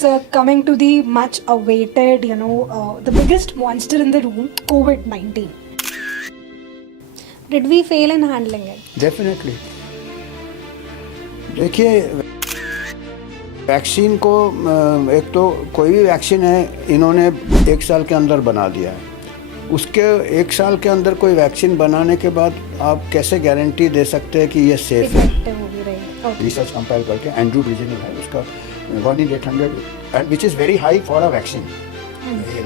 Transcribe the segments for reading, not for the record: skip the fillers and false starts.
Coming to the much awaited, the biggest monster in the room, COVID-19. Did we fail in handling it? Definitely देखिए vaccine को एक तो कोई भी vaccine है इन्होंने एक साल के अंदर बना दिया है उसके एक साल के अंदर कोई वैक्सीन बनाने के बाद आप कैसे गारंटी दे सकते हैं कि ये सेफ है Effective होगी रही रिसर्च कंपेयर करके एंड्रू रीजनल है उसका 1/800 and which is very high for a vaccine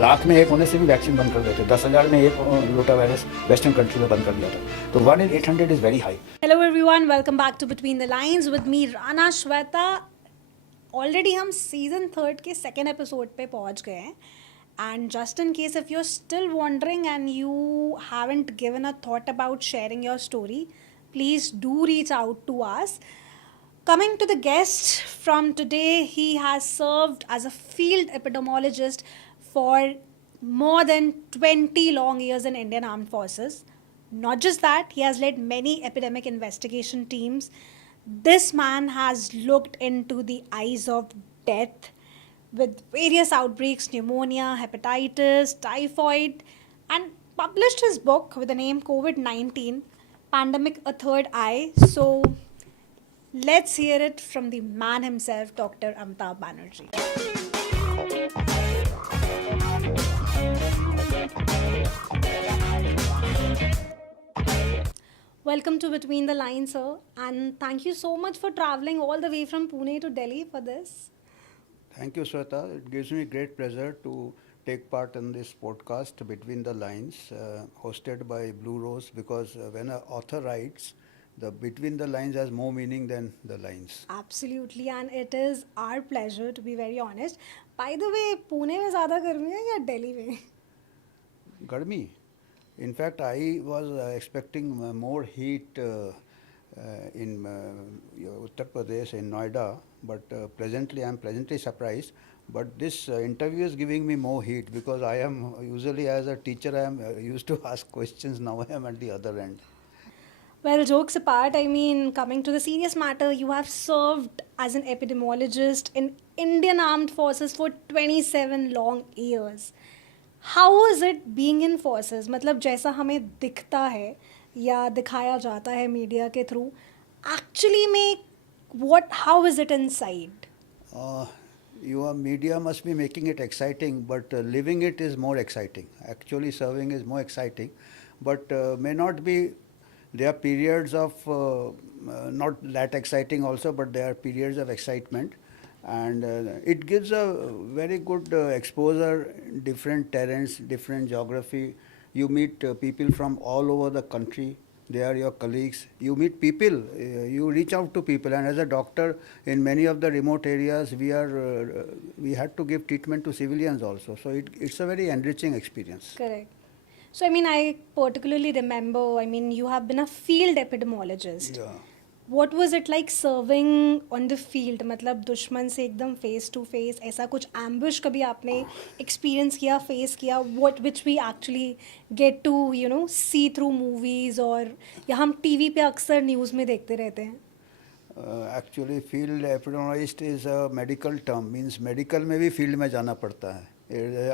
lakh में एक होने से भी वैक्सीन बंद कर देते 10,000 में एक रोटा वायरस वेस्टर्न कंट्री में बंद कर दिया था तो 1/800 is very high Hello everyone, welcome back to Between the Lines with me Rana Shweta. Already हम सीजन 3 के सेकेंड एपिसोड पे पहुंच गए हैं and just in case if you are still wondering and you haven't given a thought about sharing your story please do reach out to us. Coming to the guest from today, he has served as a field epidemiologist for more than 20 long years in Indian Armed Forces. Not just that, he has led many epidemic investigation teams. This man has looked into the eyes of death with various outbreaks, pneumonia, hepatitis, typhoid, and published his book with the name COVID-19, Pandemic: A Third Eye. So let's hear it from the man himself, Dr. Amitav Banerjee. Welcome to Between the Lines, sir, and thank you so much for traveling all the way from Pune to Delhi for this. Thank you, Sweta. It gives me great pleasure to take part in this podcast Between the Lines, hosted by Blue Rose, because when an author writes, the between the lines has more meaning than the lines. Absolutely, and it is our pleasure, to be very honest. By the way, Pune में ज़्यादा गर्मी है या दिल्ली में? Garmi. In fact, I was expecting more heat in Uttar Pradesh, in Noida, but I am pleasantly surprised. But this interview is giving me more heat because I am usually as a teacher, I am used to ask questions. Now I am at the other end. Well, jokes apart, I mean, coming to the serious matter, you have served as an epidemiologist in Indian Armed Forces for 27 long years. How is it being in forces? मतलब जैसा हमें दिखता है या दिखाया जाता है media के थ्रू, actually में how is it inside? Your media must be making it exciting, but living it is more exciting. Actually, serving is more exciting, but may not be. There are periods of not that exciting also, but there are periods of excitement, and it gives a very good exposure, different terrains, different geography. You meet people from all over the country. They are your colleagues. You meet people. You reach out to people, and as a doctor, in many of the remote areas, we had to give treatment to civilians also. So it's a very enriching experience. Correct. So, I mean, I particularly remember, I mean, you have been a field epidemiologist. Yeah. What was it like serving on the field? मतलब दुश्मन से एकदम face to face ऐसा कुछ ambush कभी आपने experience किया, face किया, which we actually get to, see through movies और या हम TV पे अक्सर news में देखते रहते हैं. Actually, field epidemiologist is a medical term, means medical में भी field में जाना पड़ता है.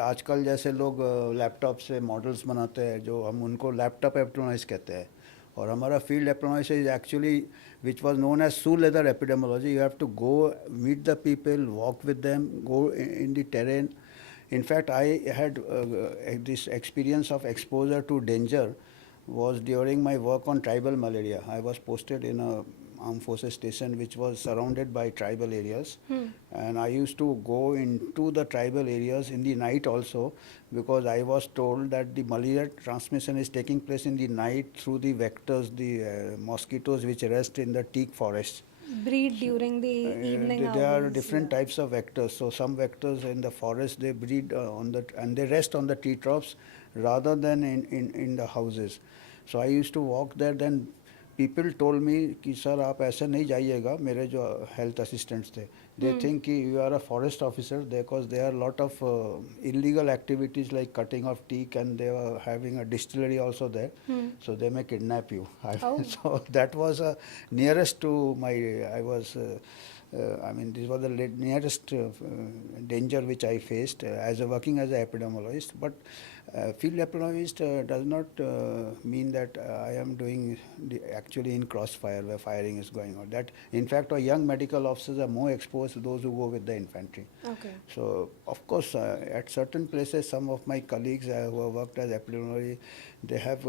आजकल जैसे लोग लैपटॉप से मॉडल्स बनाते हैं जो हम उनको लैपटॉप एपिडेमोलॉजिस्ट कहते हैं और हमारा field epidemiologist is actually which was known as shoe leather epidemiology you have to go meet the people walk with them go in the terrain in fact I had this experience of exposure to danger was during my work on tribal malaria. I was posted in a armed forces station which was surrounded by tribal areas and I used to go into the tribal areas in the night also because I was told that the malaria transmission is taking place in the night through the vectors, the mosquitoes which rest in the teak forest. Breed during the evening hours. There are different types of vectors. So some vectors in the forest they breed and they rest on the tree tops rather than in the houses. So I used to walk there. Then people told me कि sir आप ऐसे नहीं जाइएगा. मेरे जो health assistants थे, they think कि you are a forest officer because there are a lot of illegal activities like cutting of teak and they were having a distillery also there. So they may kidnap you. So that was nearest to my. I was I mean, this was the nearest danger which I faced as a working as an epidemiologist. But field epidemiologist does not mean that I am doing actually in crossfire where firing is going on. That in fact, our young medical officers are more exposed to those who go with the infantry. Okay. So of course, at certain places, some of my colleagues who have worked as epidemiology, they have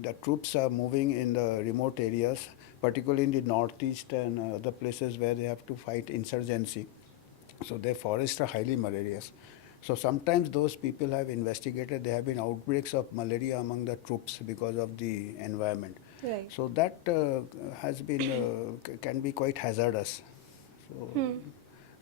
the troops are moving in the remote areas, particularly in the northeast and other places where they have to fight insurgency. So their forests are highly malarious. So sometimes those people have investigated, there have been outbreaks of malaria among the troops because of the environment. Right. So that has been, can be quite hazardous. So,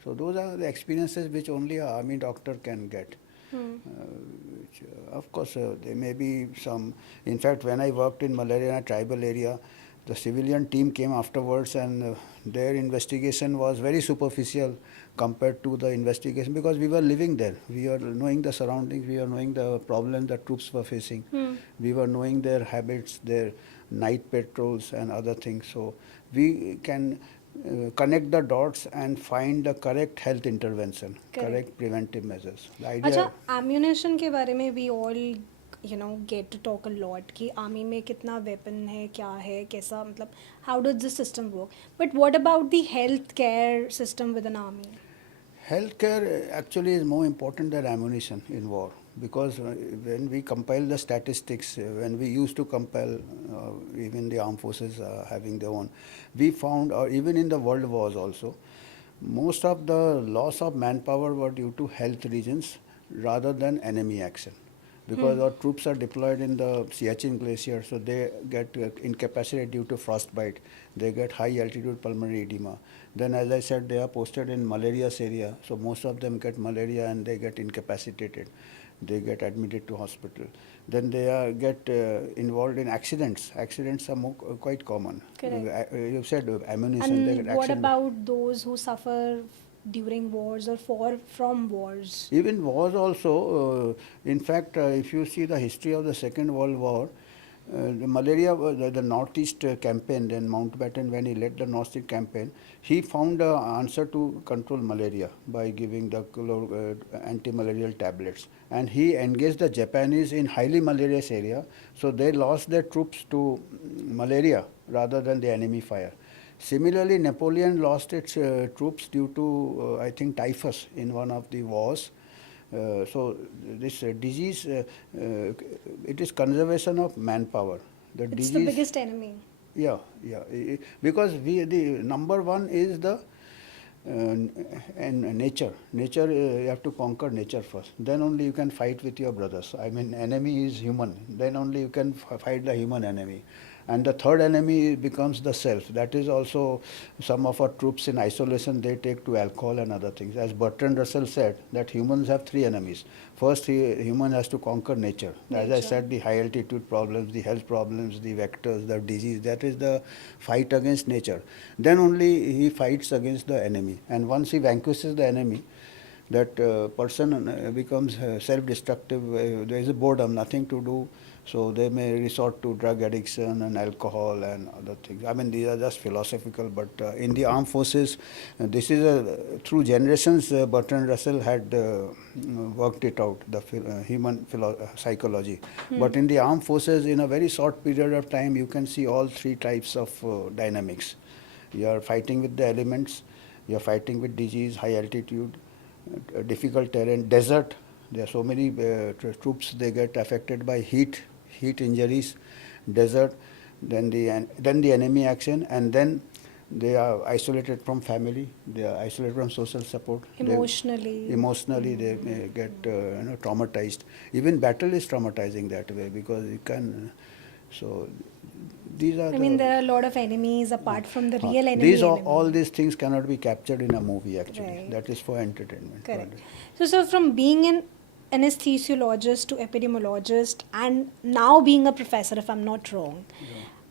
so those are the experiences which only a army doctor can get. Which, of course, there may be some. In fact, when I worked in malaria in a tribal area, the civilian team came afterwards, and their investigation was very superficial compared to the investigation because we were living there. We were knowing the surroundings, we were knowing the problems the troops were facing. We were knowing their habits, their night patrols, and other things. So we can connect the dots and find the correct health intervention, correct preventive measures. The idea. अच्छा, ammunition के बारे में we all get to talk a lot कि army में कितना weapon है, क्या है, कैसा, मतलब how does the system work? But what about the health care system with an army? Healthcare actually is more important than ammunition in war because when we compile the statistics, when we used to compile even the armed forces having their own, we found, or even in the world wars also, most of the loss of manpower were due to health reasons rather than enemy action. Because our troops are deployed in the Siachen glacier, so they get incapacitated due to frostbite. They get high altitude pulmonary edema. Then, as I said, they are posted in malarious area, so most of them get malaria and they get incapacitated. They get admitted to hospital. Then they get involved in accidents. Accidents are quite common. Correct. You said ammunition. They And get what accident. about those who suffer during wars or from wars? Even wars also, in fact, if you see the history of the Second World War, the malaria, the Northeast campaign, then Mountbatten, when he led the Northeast campaign, he found an answer to control malaria by giving the anti-malarial tablets. And he engaged the Japanese in highly malarious area, so they lost their troops to malaria rather than the enemy fire. Similarly, Napoleon lost its troops due to, I think, typhus in one of the wars. So this disease, it is conservation of manpower. It's Disease, the biggest enemy. Yeah, yeah. Because the number one is the and nature. Nature, you have to conquer nature first. Then only you can fight with your brothers. I mean, enemy is human. Then only you can fight the human enemy. And the third enemy becomes the self. That is also some of our troops in isolation, they take to alcohol and other things. As Bertrand Russell said, that humans have three enemies. First, human has to conquer nature. As I said, the high altitude problems, the health problems, the vectors, the disease, that is the fight against nature. Then only he fights against the enemy. And once he vanquishes the enemy, that person becomes self-destructive. There is a boredom, nothing to do. So they may resort to drug addiction and alcohol and other things. I mean, these are just philosophical, but in the armed forces, this is through generations, Bertrand Russell had worked it out, the human psychology. But in the armed forces, in a very short period of time, you can see all three types of dynamics. You are fighting with the elements, you are fighting with disease, high altitude, difficult terrain, desert. There are so many troops, they get affected by heat injuries, desert, then the enemy action, and then they are isolated from family, they are isolated from social support. Emotionally. They may get traumatized. Even battle is traumatizing that way because you can. So these are. I mean, there are a lot of enemies apart from the real enemy. These are, all these things cannot be captured in a movie actually. Right. That is for entertainment. Correct. So from being an anesthesiologist to epidemiologist and now being a professor, if I'm not wrong,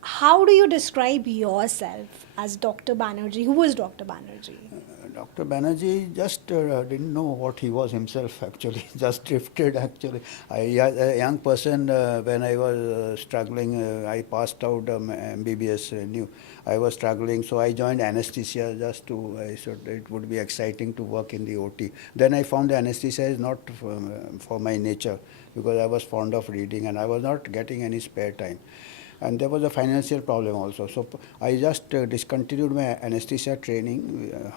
How do you describe yourself as Dr. Banerjee? Who is Dr. Banerjee? Dr. Banerjee just didn't know what he was himself actually, just drifted actually. As a young person, when I was struggling, I passed out MBBS, knew I was struggling, so I joined anesthesia just to, I thought it would be exciting to work in the OT. Then I found the anesthesia is not for my nature because I was fond of reading and I was not getting any spare time. And there was a financial problem also. So I just discontinued my anesthesia training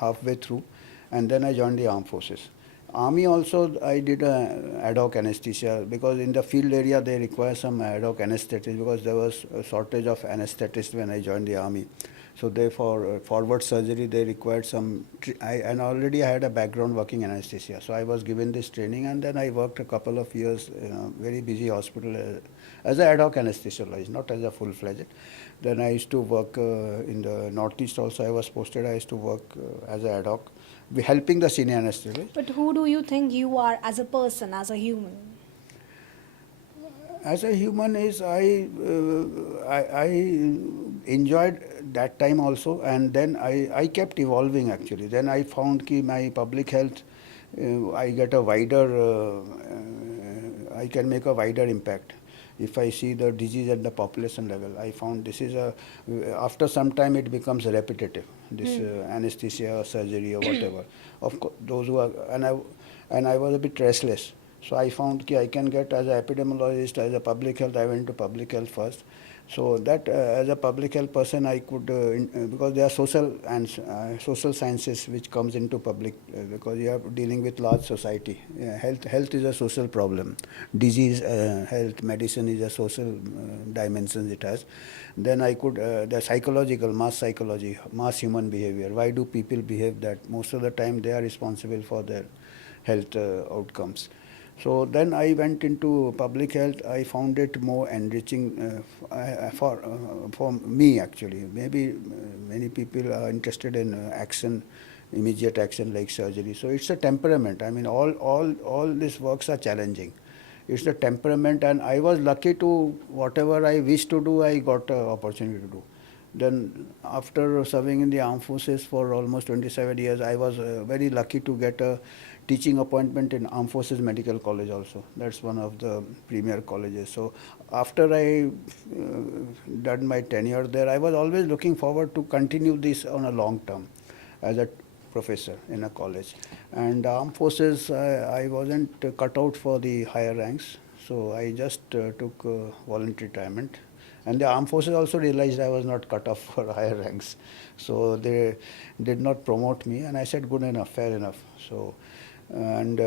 halfway through, and then I joined the armed forces. Army also I did ad hoc anesthesia because in the field area they require some ad hoc anesthetists because there was a shortage of anesthetists when I joined the army. So therefore, forward surgery they required some. And already I had a background working anesthesia, so I was given this training, and then I worked a couple of years in a very busy hospital as an ad hoc anesthesiologist, not as a full-fledged. Then I used to work in the Northeast also. I was posted. I used to work as an ad hoc, helping the senior anesthesiologist. But who do you think you are as a person, as a human? As a human is I enjoyed that time also, and then I kept evolving actually. Then I found ki my public health I get a wider I can make a wider impact if I see the disease at the population level. I found this is a after some time it becomes repetitive, this anesthesia or surgery or whatever. Of course those who are and I was a bit restless. So I found that I can get as an epidemiologist, as a public health, I went to public health first. So that as a public health person, I could, because there are social and social sciences which comes into public, because you are dealing with large society. Health is a social problem. Disease, health, medicine is a social dimension it has. Then I could, the psychological, mass psychology, mass human behavior. Why do people behave that? Most of the time they are responsible for their health outcomes. So then I went into public health. I found it more enriching for me actually. Maybe many people are interested in action, immediate action like surgery. So it's a temperament. I mean, all these works are challenging. It's the temperament, and I was lucky to whatever I wish to do, I got an opportunity to do. Then after serving in the armed forces for almost 27 years, I was very lucky to get a teaching appointment in Armed Forces Medical College also. That's one of the premier colleges. So after I done my tenure there, I was always looking forward to continue this on a long term as a professor in a college. And armed forces, I wasn't cut out for the higher ranks, so I just took voluntary retirement. And the armed forces also realized I was not cut off for higher ranks, so they did not promote me. And I said, good enough, fair enough. So, and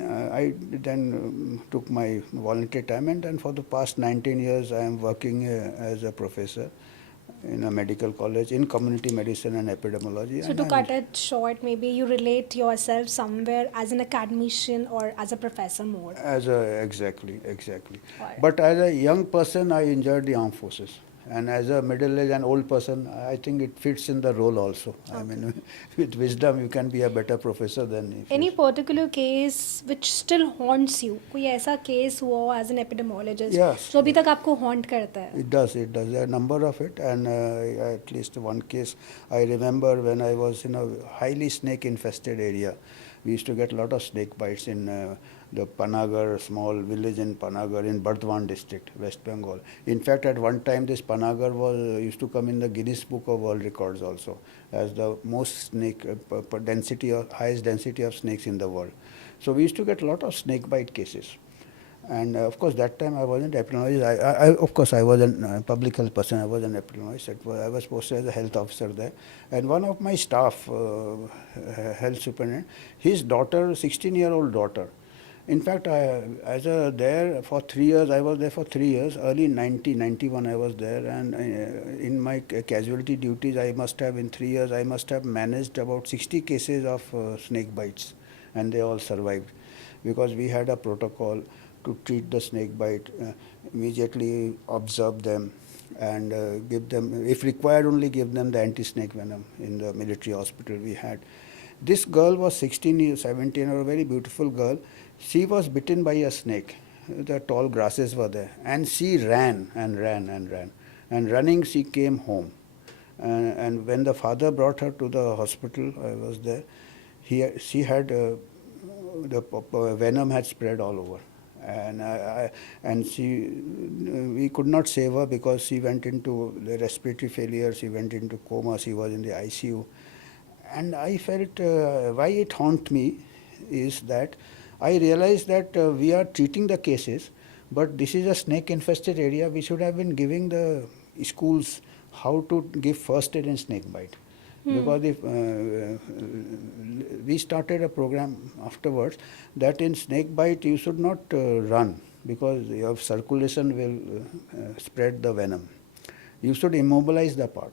I then took my voluntary retirement, and for the past 19 years I am working as a professor in a medical college in community medicine and epidemiology. So, And to cut it short, maybe you relate yourself somewhere as an academician or as a professor more. Exactly. Alright. But as a young person, I enjoyed the armed forces. And as a middle-aged and old person, I think it fits in the role also. I mean, with wisdom, you can be a better professor than if Any you... particular case which still haunts you? कोई ऐसा case हुआ हो as an epidemiologist Yes, जो अभी तक आपको haunt करता है? it does. There are a number of it, and at least one case I remember when I was in a highly snake-infested area. We used to get a lot of snake bites in the Panagar, small village in Panagar in Bardwan district, West Bengal. In fact, at one time, this Panagar was used to come in the Guinness Book of World Records also as the most snake density or highest density of snakes in the world. So we used to get a lot of snake bite cases. And of course, that time I wasn't epidemiologist. Of course, I was a public health person. I was an epidemiologist. I was posted as a health officer there. And one of my staff, health superintendent, his daughter, 16-year-old daughter. In fact, there for 3 years, I was there for 3 years. Early 1991, I was there. And in my casualty duties, I must have, in 3 years, I must have managed about 60 cases of snake bites. And they all survived because we had a protocol to treat the snake bite, immediately observe them and give them, if required, only give them the anti-snake venom in the military hospital we had. This girl was 16 years, 17, or a very beautiful girl. She was bitten by a snake. The tall grasses were there, and she ran and ran and ran. and running she came home. And when the father brought her to the hospital, I was there. She had the venom had spread all over, and we could not save her because she went into the respiratory failure. She went into coma. She was in the ICU, and I felt why it haunted me is that I realized that we are treating the cases, but this is a snake infested area. We should have been giving the schools how to give first aid in snake bite. Because if we started a program afterwards that in snake bite you should not run because your circulation will spread the venom. You should immobilize the part.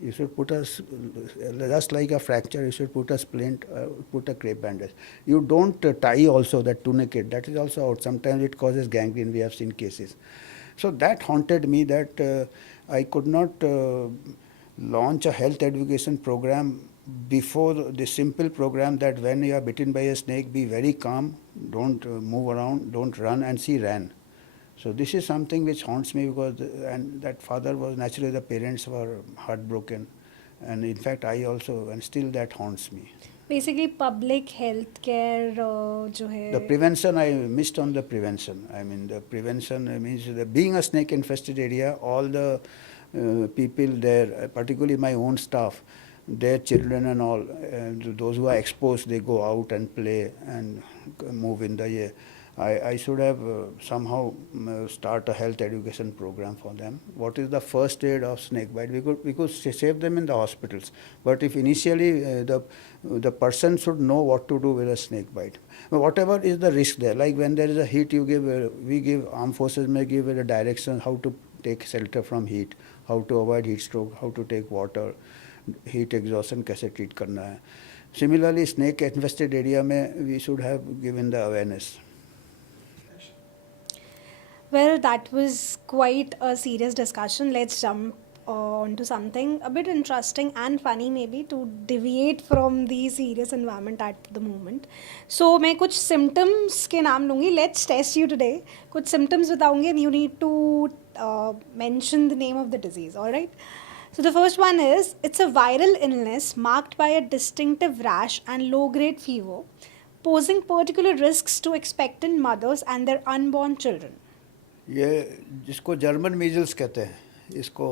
You should put just like a fracture, you should put a splint, put a crepe bandage. You don't tie also that tourniquet. That is also out. Sometimes it causes gangrene. We have seen cases. So that haunted me that I could not launch a health education program before the simple program that when you are bitten by a snake, be very calm, don't move around, don't run, and she ran. So this is something which haunts me because, and that father was naturally, the parents were heartbroken, and in fact I also, and still that haunts me. Basically public health care जो The है prevention, I missed on the prevention. I mean, the prevention means that being a snake infested area, all the people there, particularly my own staff, their children and all, those who are exposed, they go out and play and move in the air. I should have somehow start a health education program for them. What is the first aid of snake bite? We could save them in the hospitals. But if initially the person should know what to do with a snake bite. Whatever is the risk there, like when there is a heat, you give we give armed forces may give a direction how to take shelter from heat, how to avoid heat stroke, how to take water, heat exhaustion कैसे treat करना है. Similarly, snake infested area में we should have given the awareness. Well, that was quite a serious discussion. Let's jump onto something a bit interesting and funny, maybe, to deviate from the serious environment at the moment. So, मैं कुछ symptoms के नाम लूँगी. Let's test you today. कुछ symptoms बताऊँगी and you need to mention the name of the disease. All right. So the first one is it's a viral illness marked by a distinctive rash and low-grade fever, posing particular risks to expectant mothers and their unborn children. ये जिसको German measles कहते हैं, इसको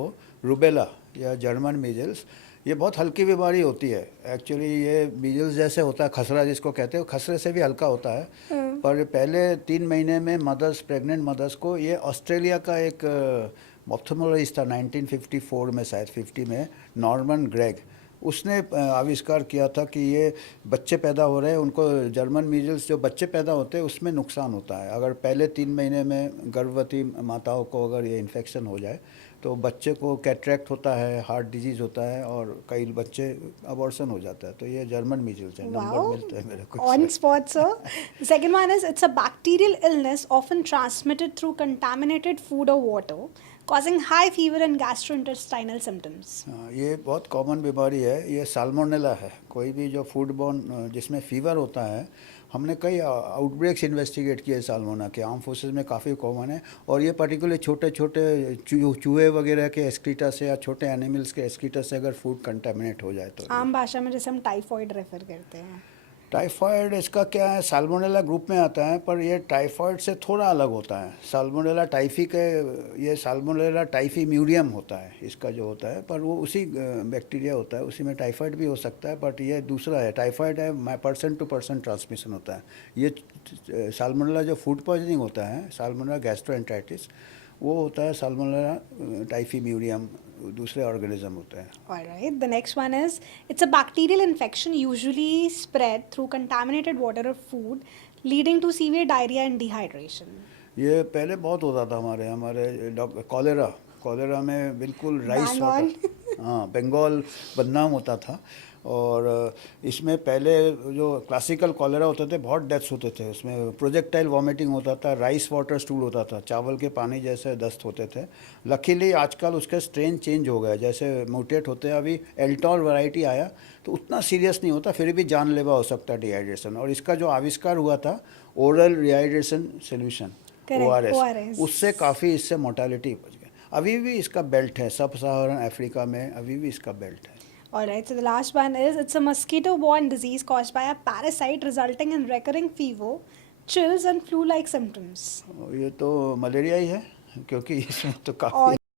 rubella या German measles, ये बहुत हल्की बीमारी होती है. एक्चुअली ये मीजल्स जैसे होता है, खसरा जिसको कहते हैं, खसरे से भी हल्का होता है. पर पहले 3 महीने में मदर्स, प्रेग्नेंट मदर्स को, ये ऑस्ट्रेलिया का एक ऑप्थेमोलॉजिस्ट था 1954 में, शायद 50 में, नॉर्मन ग्रेग, उसने आविष्कार किया था कि ये बच्चे पैदा हो रहे हैं, उनको जर्मन मीजल्स जो बच्चे पैदा होते हैं उसमें नुकसान होता है. अगर पहले 3 महीने में गर्भवती माताओं को अगर ये इन्फेक्शन हो जाए तो बच्चे को कैटरेक्ट होता है, हार्ट डिजीज़ होता है और कई बच्चे अबॉर्शन हो जाता है. तो ये जर्मन मीजल्स है. नंबर मिलता है मेरे को. On spot, sir. The second one is it's a bacterial illness often transmitted through contaminated food or water, causing high fever and gastrointestinal symptoms. ये बहुत कॉमन बीमारी है. ये साल्मोनेला है. कोई भी जो फूड बॉर्न जिसमें फीवर होता है, हमने कई आउटब्रेक्स इन्वेस्टिगेट किए साल्मोना के. आर्म फोर्सेस में काफ़ी कॉमन है और ये पर्टिकुलर छोटे छोटे चूहे वगैरह के एस्क्रीटा से या छोटे एनिमल्स के एस्क्रीटा से अगर फूड कंटामिनेट हो जाए तो. आम भाषा में जैसे हम टाइफॉइड रेफर करते हैं. टाइफाइड इसका क्या है, साल्मोनेला ग्रुप में आता है, पर ये टाइफाइड से थोड़ा अलग होता है. साल्मोनेला टाइफी के, ये साल्मोनेला टाइफी म्यूरियम होता है इसका जो होता है, पर वो उसी बैक्टीरिया होता है, उसी में टाइफाइड भी हो सकता है. बट ये दूसरा है. टाइफाइड है पर्सन टू पर्सन ट्रांसमिशन होता है. ये साल्मोनेला जो फूड पॉइजनिंग होता है, साल्मोनेला गैस्ट्रोएंटेराइटिस, वो होता है साल्मोनेला टाइफी म्यूरियम, दूसरे ऑर्गेनिज्म होते हैं. Alright, the next one is it's a bacterial infection usually spread through contaminated water or food, leading to severe diarrhea and dehydration. ये पहले बहुत होता था हमारे कॉलेरा में बिल्कुल राइस वाटर. हाँ, बंगाल बदनाम होता था. और इसमें पहले जो क्लासिकल कॉलेरा होते थे, बहुत डेथ्स होते थे. उसमें प्रोजेक्टाइल वॉमिटिंग होता था, राइस वाटर स्टूल होता था, चावल के पानी जैसे दस्त होते थे. लकीली आजकल उसका स्ट्रेन चेंज हो गया, जैसे म्यूटेट होते हैं. अभी एल्टॉल वैरायटी आया तो उतना सीरियस नहीं होता, फिर भी जानलेवा हो सकता है डिहाइड्रेशन. और इसका जो आविष्कार हुआ था ओरल रिहाइड्रेशन सोल्यूशन, ORS, उससे काफ़ी इससे मोर्टालिटी बच गई. अभी भी इसका बेल्ट है, सब सहारन अफ्रीका में अभी भी इसका बेल्ट है। Alright, so the last one is it's a mosquito borne disease caused by a parasite resulting in recurring fever, chills, and flu like symptoms. ये तो मलेरिया ही है, क्योंकि इसमें तो और काफ़ी